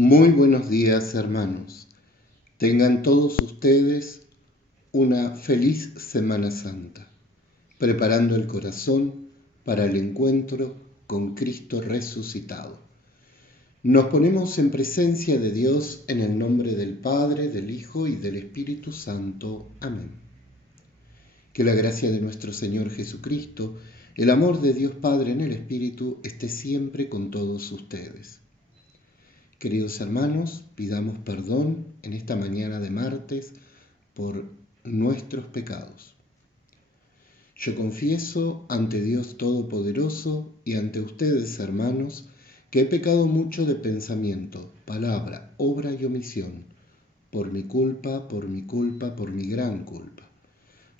Muy buenos días, hermanos. Tengan todos ustedes una feliz Semana Santa, preparando el corazón para el encuentro con Cristo resucitado. Nos ponemos en presencia de Dios en el nombre del Padre, del Hijo y del Espíritu Santo. Amén. Que la gracia de nuestro Señor Jesucristo, el amor de Dios Padre en el Espíritu, esté siempre con todos ustedes. Queridos hermanos, pidamos perdón en esta mañana de martes por nuestros pecados. Yo confieso ante Dios Todopoderoso y ante ustedes, hermanos, que he pecado mucho de pensamiento, palabra, obra y omisión, por mi culpa, por mi gran culpa.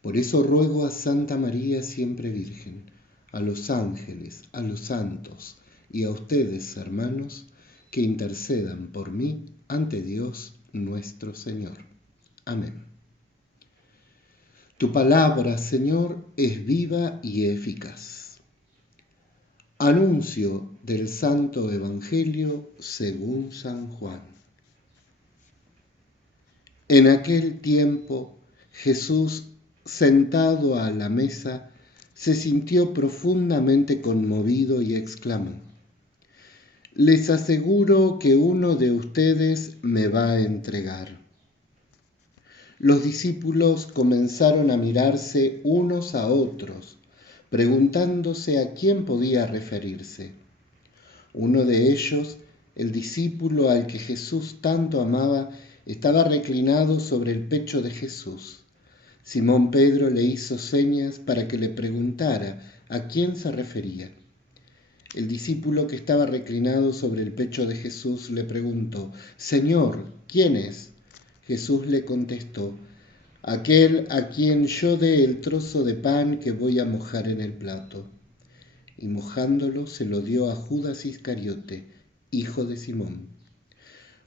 Por eso ruego a Santa María siempre Virgen, a los ángeles, a los santos y a ustedes, hermanos, que intercedan por mí ante Dios nuestro Señor. Amén. Tu palabra, Señor, es viva y eficaz. Anuncio del Santo Evangelio según San Juan. En aquel tiempo, Jesús, sentado a la mesa, se sintió profundamente conmovido y exclamó: Les aseguro que uno de ustedes me va a entregar. Los discípulos comenzaron a mirarse unos a otros, preguntándose a quién podía referirse. Uno de ellos, el discípulo al que Jesús tanto amaba, estaba reclinado sobre el pecho de Jesús. Simón Pedro le hizo señas para que le preguntara a quién se refería. El discípulo que estaba reclinado sobre el pecho de Jesús le preguntó: Señor, ¿quién es? Jesús le contestó: aquel a quien yo dé el trozo de pan que voy a mojar en el plato. Y mojándolo se lo dio a Judas Iscariote, hijo de Simón.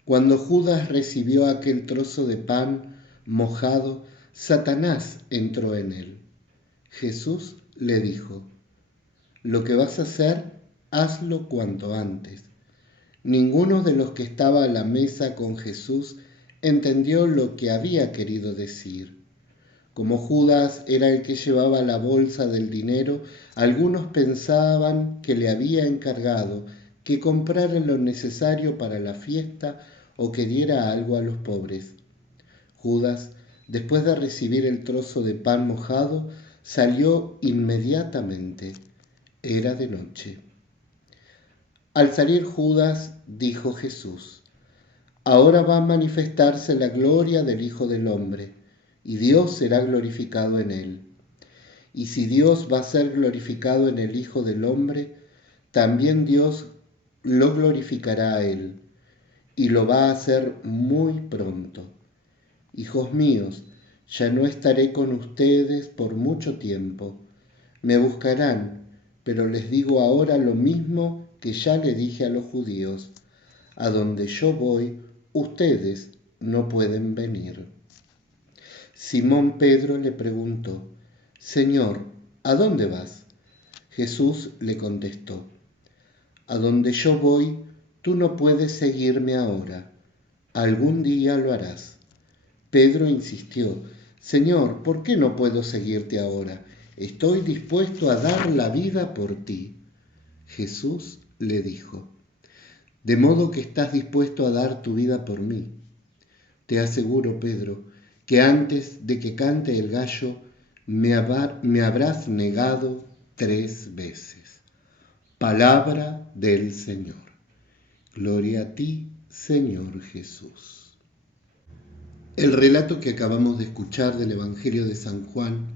Cuando Judas recibió aquel trozo de pan mojado, Satanás entró en él. Jesús le dijo: Lo que vas a hacer, hazlo cuanto antes. Ninguno de los que estaba a la mesa con Jesús entendió lo que había querido decir. Como Judas era el que llevaba la bolsa del dinero, algunos pensaban que le había encargado que comprara lo necesario para la fiesta o que diera algo a los pobres. Judas, después de recibir el trozo de pan mojado, salió inmediatamente. Era de noche. Al salir Judas, dijo Jesús: Ahora va a manifestarse la gloria del Hijo del Hombre, y Dios será glorificado en él. Y si Dios va a ser glorificado en el Hijo del Hombre, también Dios lo glorificará a él, y lo va a hacer muy pronto. Hijos míos, ya no estaré con ustedes por mucho tiempo. Me buscarán, pero les digo ahora lo mismo que ya le dije a los judíos: a donde yo voy, ustedes no pueden venir. Simón Pedro le preguntó: Señor, ¿a dónde vas? Jesús le contestó: A donde yo voy, tú no puedes seguirme ahora. Algún día lo harás. Pedro insistió: Señor, ¿por qué no puedo seguirte ahora? Estoy dispuesto a dar la vida por ti. Jesús le dijo: De modo que estás dispuesto a dar tu vida por mí. Te aseguro, Pedro, que antes de que cante el gallo, me habrás negado 3 veces. Palabra del Señor. Gloria a ti, Señor Jesús. El relato que acabamos de escuchar del Evangelio de San Juan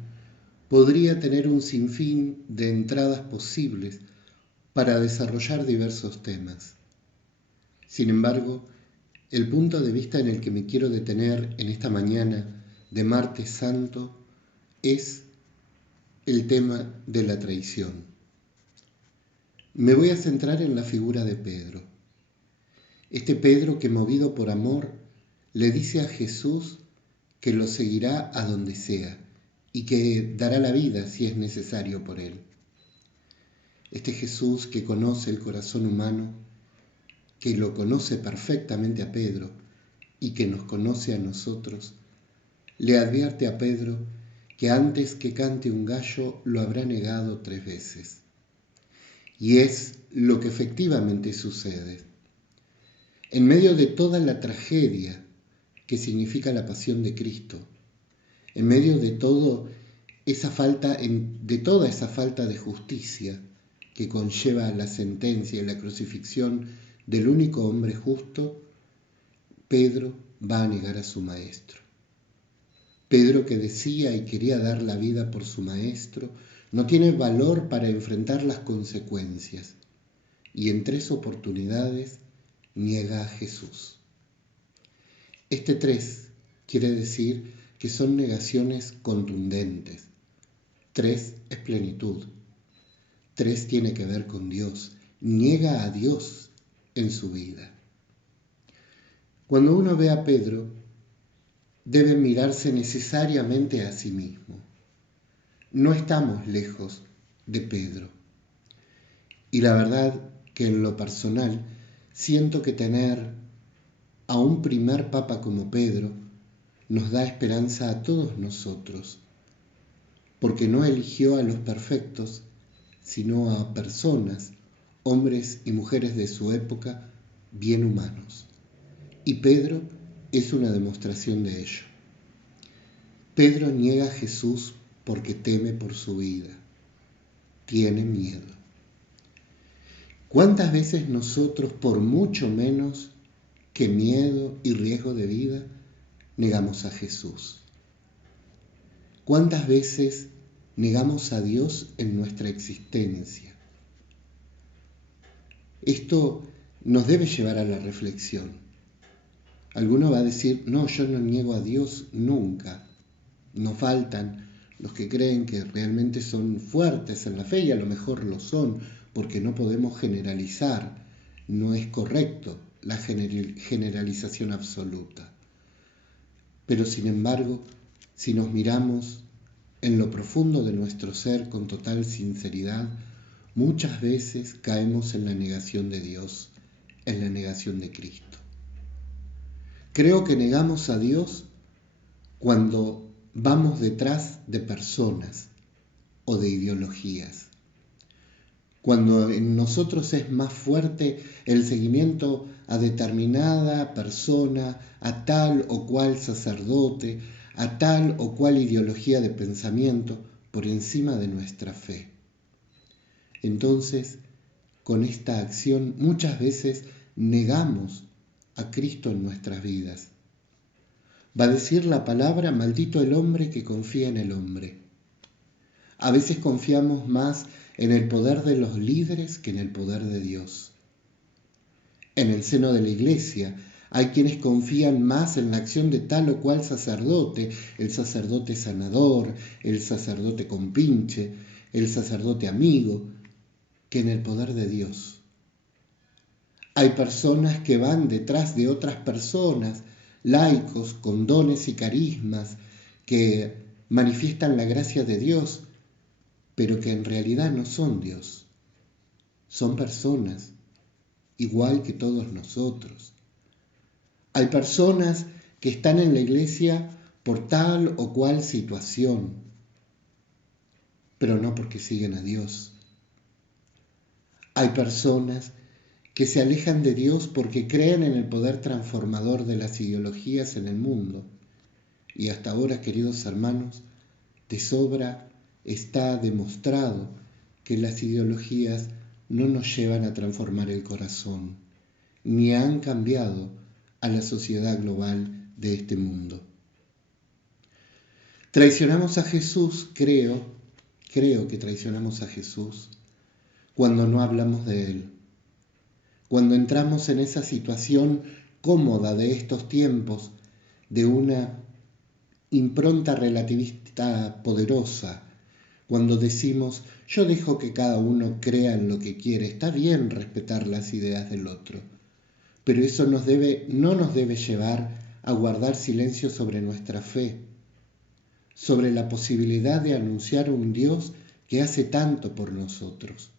podría tener un sinfín de entradas posibles para desarrollar diversos temas. Sin embargo, el punto de vista en el que me quiero detener en esta mañana de Martes Santo es el tema de la traición. Me voy a centrar en la figura de Pedro. Este Pedro que, movido por amor, le dice a Jesús que lo seguirá a donde sea y que dará la vida si es necesario por él. Este Jesús que conoce el corazón humano que lo conoce perfectamente a Pedro y que nos conoce a nosotros, le advierte a Pedro que antes que cante un gallo lo habrá negado 3 veces. Y es lo que efectivamente sucede. En medio de toda la tragedia que significa la pasión de Cristo, en medio de toda esa falta de justicia que conlleva la sentencia y la crucifixión del único hombre justo, Pedro va a negar a su maestro. Pedro, que decía y quería dar la vida por su maestro, no tiene valor para enfrentar las consecuencias y en 3 oportunidades niega a Jesús. Este 3 quiere decir que son negaciones contundentes. 3 es plenitud. 3 tiene que ver con Dios. Niega a Dios en su vida. Cuando uno ve a Pedro, debe mirarse necesariamente a sí mismo. No estamos lejos de Pedro. Y la verdad que en lo personal siento que tener a un primer papa como Pedro nos da esperanza a todos nosotros, porque no eligió a los perfectos, sino a personas, hombres y mujeres de su época, bien humanos. Y Pedro es una demostración de ello. Pedro niega a Jesús porque teme por su vida, tiene miedo. ¿Cuántas veces nosotros, por mucho menos que miedo y riesgo de vida, negamos a Jesús? ¿Cuántas veces negamos a Dios en nuestra existencia? Esto nos debe llevar a la reflexión. Alguno va a decir, no, yo no niego a Dios nunca. No faltan los que creen que realmente son fuertes en la fe y a lo mejor lo son, porque no podemos generalizar. No es correcto la generalización absoluta. Pero sin embargo, si nos miramos en lo profundo de nuestro ser con total sinceridad, muchas veces caemos en la negación de Dios, en la negación de Cristo. Creo que negamos a Dios cuando vamos detrás de personas o de ideologías. Cuando en nosotros es más fuerte el seguimiento a determinada persona, a tal o cual sacerdote, a tal o cual ideología de pensamiento por encima de nuestra fe. Entonces, con esta acción muchas veces negamos a Cristo en nuestras vidas. Va a decir la palabra, maldito el hombre que confía en el hombre. A veces confiamos más en el poder de los líderes que en el poder de Dios. En el seno de la Iglesia hay quienes confían más en la acción de tal o cual sacerdote, el sacerdote sanador, el sacerdote compinche, el sacerdote amigo, que en el poder de Dios. Hay personas que van detrás de otras personas, laicos con dones y carismas, que manifiestan la gracia de Dios, pero que en realidad no son Dios. Son personas, igual que todos nosotros. Hay personas que están en la iglesia por tal o cual situación, pero no porque siguen a Dios. Hay personas que se alejan de Dios porque creen en el poder transformador de las ideologías en el mundo. Y hasta ahora, queridos hermanos, de sobra está demostrado que las ideologías no nos llevan a transformar el corazón, ni han cambiado a la sociedad global de este mundo. Traicionamos a Jesús, creo que traicionamos a Jesús cuando no hablamos de Él. Cuando entramos en esa situación cómoda de estos tiempos, de una impronta relativista poderosa, cuando decimos, yo dejo que cada uno crea en lo que quiere, está bien respetar las ideas del otro, pero eso no nos debe llevar a guardar silencio sobre nuestra fe, sobre la posibilidad de anunciar un Dios que hace tanto por nosotros,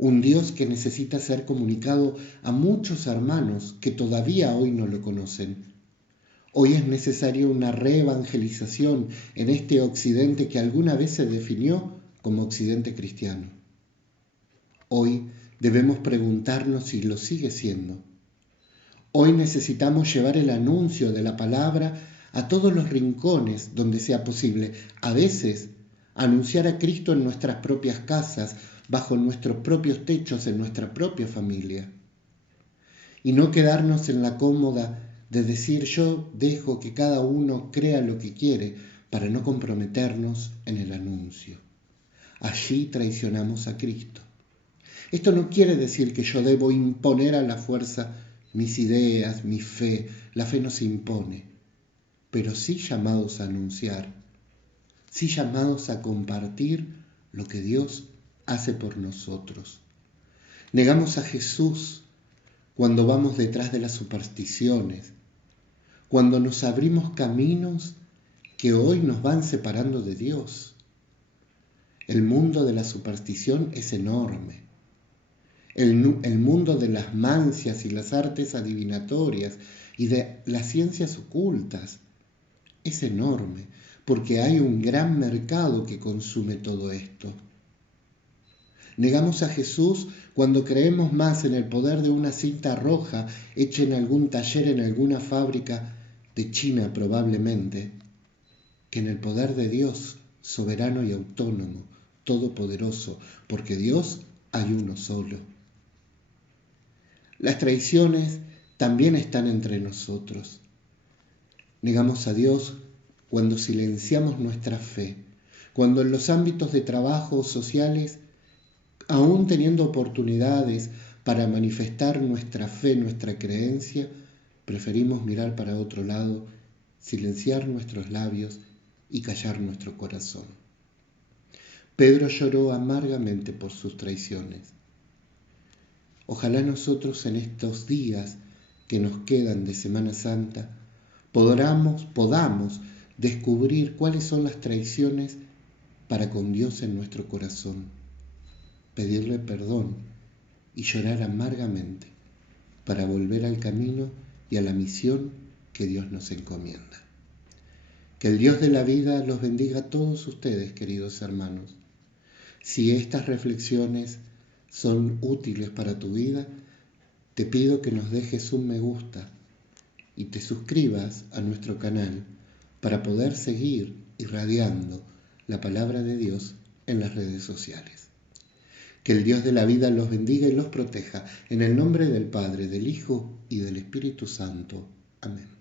un Dios que necesita ser comunicado a muchos hermanos que todavía hoy no lo conocen. Hoy es necesaria una reevangelización en este Occidente que alguna vez se definió como Occidente cristiano. Hoy debemos preguntarnos si lo sigue siendo. Hoy necesitamos llevar el anuncio de la palabra a todos los rincones donde sea posible. A veces, anunciar a Cristo en nuestras propias casas, bajo nuestros propios techos, en nuestra propia familia. Y no quedarnos en la cómoda de decir yo dejo que cada uno crea lo que quiere para no comprometernos en el anuncio. Allí traicionamos a Cristo. Esto no quiere decir que yo debo imponer a la fuerza mis ideas, mi fe. La fe no se impone, pero sí llamados a anunciar, sí llamados a compartir lo que Dios hace por nosotros. Negamos a Jesús cuando vamos detrás de las supersticiones, cuando nos abrimos caminos que hoy nos van separando de Dios. El mundo de la superstición es enorme. El mundo de las mancias y las artes adivinatorias y de las ciencias ocultas es enorme, porque hay un gran mercado que consume todo esto. Negamos a Jesús cuando creemos más en el poder de una cinta roja hecha en algún taller, en alguna fábrica de China probablemente, que en el poder de Dios, soberano y autónomo, todopoderoso, porque Dios hay uno solo. Las traiciones también están entre nosotros. Negamos a Dios cuando silenciamos nuestra fe, cuando en los ámbitos de trabajo sociales, aún teniendo oportunidades para manifestar nuestra fe, nuestra creencia, preferimos mirar para otro lado, silenciar nuestros labios y callar nuestro corazón. Pedro lloró amargamente por sus traiciones. Ojalá nosotros en estos días que nos quedan de Semana Santa podamos descubrir cuáles son las traiciones para con Dios en nuestro corazón, pedirle perdón y llorar amargamente para volver al camino y a la misión que Dios nos encomienda. Que el Dios de la vida los bendiga a todos ustedes, queridos hermanos. Si estas reflexiones son útiles para tu vida, te pido que nos dejes un me gusta y te suscribas a nuestro canal para poder seguir irradiando la palabra de Dios en las redes sociales. Que el Dios de la vida los bendiga y los proteja, en el nombre del Padre, del Hijo y del Espíritu Santo. Amén.